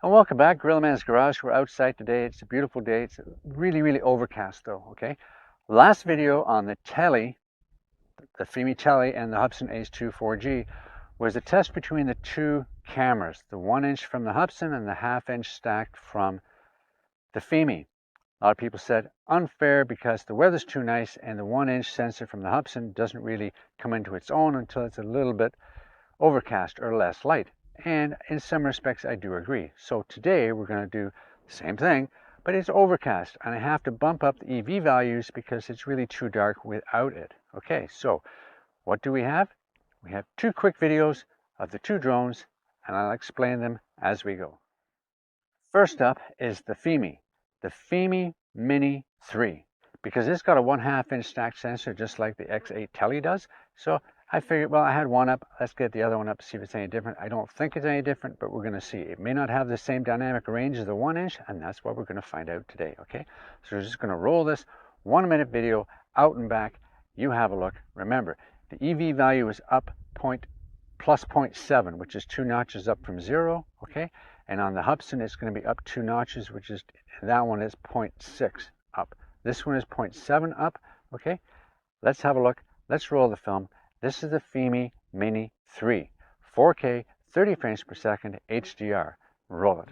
And welcome back, Gorilla Man's Garage. We're outside today. It's a beautiful day. It's really overcast though, okay? Last video on the Tele, the Fimi Tele and the Hubsan ACE 2 4G was a test between the two cameras, the 1-inch from the Hubsan and the half-inch stacked from the Fimi. A lot of people said unfair because the weather's too nice and the 1-inch sensor from the Hubsan doesn't really come into its own until it's a little bit overcast or less light. And in some respects, I do agree. So today we're going to do the same thing, but it's overcast and I have to bump up the EV values because it's really too dark without it. Okay, so what do we have? We have two quick videos of the two drones and I'll explain them as we go. First up is the Fimi Mini 3, because it's got a 1/2 inch stacked sensor just like the X8 Tele does. So I figured, well, I had one up, let's get the other one up, see if it's any different. I don't think it's any different, but we're going to see. It may not have the same dynamic range as the 1-inch, and that's what we're going to find out today, okay? So we're just going to roll this 1-minute video out and back. You have a look. Remember, the EV value is up plus 0.7, which is 2 notches up from 0, okay? And on the Hubsan, it's going to be up 2 notches, which is, that one is 0.6 up. This one is 0.7 up, okay? Let's have a look. Let's roll the film. This is the Fimi Mini 3, 4K, 30 frames per second, HDR. Roll it.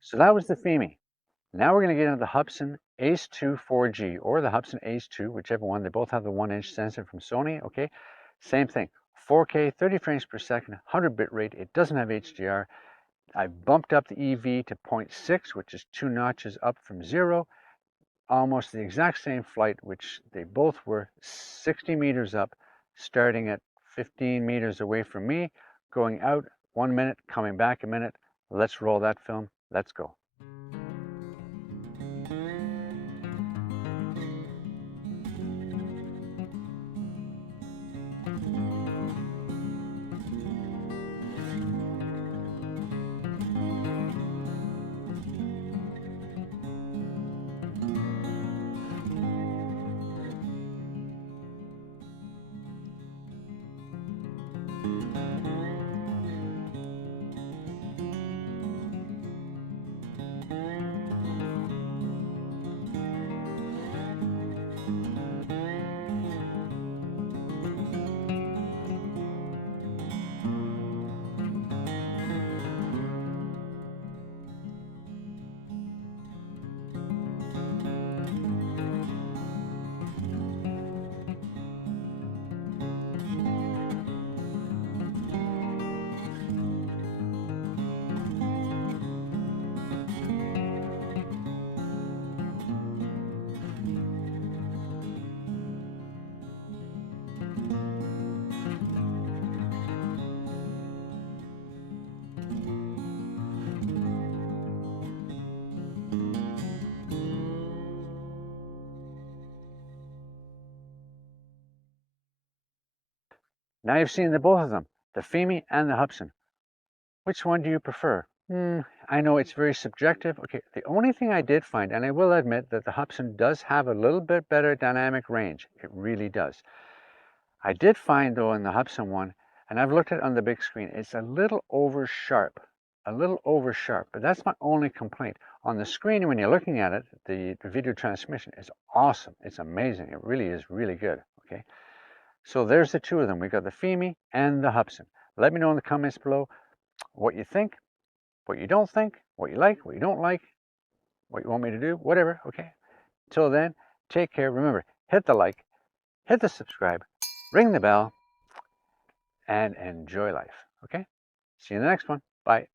So that was the Fimi. Now we're going to get into the Hubsan ACE 2 4G or the Hubsan ACE 2, whichever one. They both have the 1-inch sensor from Sony, okay? Same thing, 4K, 30 frames per second, 100 bit rate. It doesn't have HDR. I bumped up the EV to 0.6, which is 2 notches up from 0. Almost the exact same flight, which they both were 60 meters up, starting at 15 meters away from me, going out 1 minute, coming back a minute. Let's roll that film. Let's go. Now you've seen both of them, the Fimi and the Hubsan. Which one do you prefer? I know it's very subjective. Okay, the only thing I did find, and I will admit that the Hubsan does have a little bit better dynamic range. It really does. I did find though in the Hubsan one, and I've looked at it on the big screen, it's a little over sharp, but that's my only complaint. On the screen, when you're looking at it, the video transmission is awesome. It's amazing. It really is really good. Okay, so there's the two of them. We got the Fimi and the Hubsan. Let me know in the comments below what you think, what you don't think, what you like, what you don't like, what you want me to do, whatever. Okay, till then, take care. Remember, hit the like, hit the subscribe, ring the bell, and enjoy life. Okay, see you in the next one. Bye.